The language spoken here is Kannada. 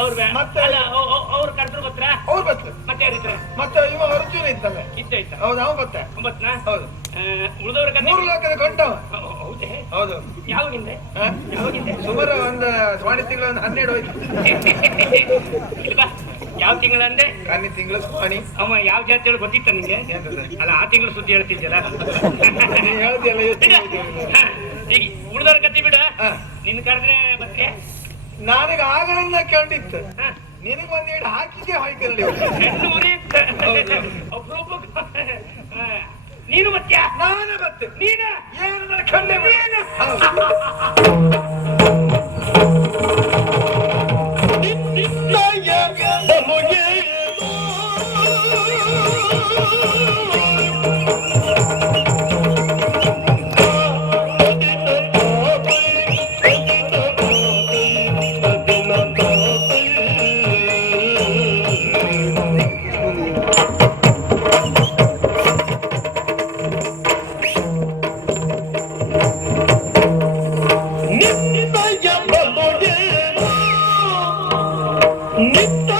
ಅವ್ರು ಮತ್ತೆ ಅವ್ರು ಕರೆದ್ರು ಬತ್ರ ಅವ್ರು ಬತ್ತ ಮತ್ತೆ ಯಾರಿದ್ರೆ ಮತ್ತೆ ಇವ ಅರ್ಜುನ ಇತ್ತಲ್ಲ ಇದ್ದಾಯ್ತ ಹೌದು ಅವ ಬತ್ತ ಒಂಬತ್ನಾ ಹೌದು ಉಳಿದವ್ರ ಕತೆ ಮೂರು ಲೋಕದ ಕೊಂಡವ ಹೌದೇ ಹೌದು ಯಾವಾಗಿಂದೆ ಯಾವಾಗಿಂದೆ ಸುಮಾರು ಒಂದು ಸ್ವಾಣಿ ತಿಂಗಳು ಒಂದು 12 ಹೋಯ್ತು ಇಲ್ವಾ ಯಾವ ತಿಂಗಳಂದೆ ಕನ್ನಿ ತಿಂಗಳು ಸ್ವಾಣಿ ಅವ ಯಾವ ಜಾತಿ ಹೇಳಿ ಗೊತ್ತಿತ್ತ ನಿಂಗೆ ಅಲ್ಲ ಆ ತಿಂಗಳು ಸುದ್ದಿ ಹೇಳ್ತಿದ್ಯಲ್ಲ ಹೇಳ್ತಿಯಲ್ಲ ಈಗ ಉಳಿದವ್ರ ಕತೆ ಬಿಡ ನಿನ್ ಕರೆದ್ರೆ ಮತ್ತೆ ನನಗೆ ಆಗಲಿಂದ ಕೇಳಿತ್ತು ನಿನಗೆ ಒಂದೆರಡು ಹಾಕಿದ್ದೆ ಹೋಯ್ಕಲ್ಲಿ ಹೆಣ್ಣು ಉರಿಯುತ್ತೆ ನೀನು ಮತ್ತೆ ನಾನು ಮತ್ತೆ ನೀನ ಏನು ನಡ್ಕೊಂಡೆ ನಿತ್ಯ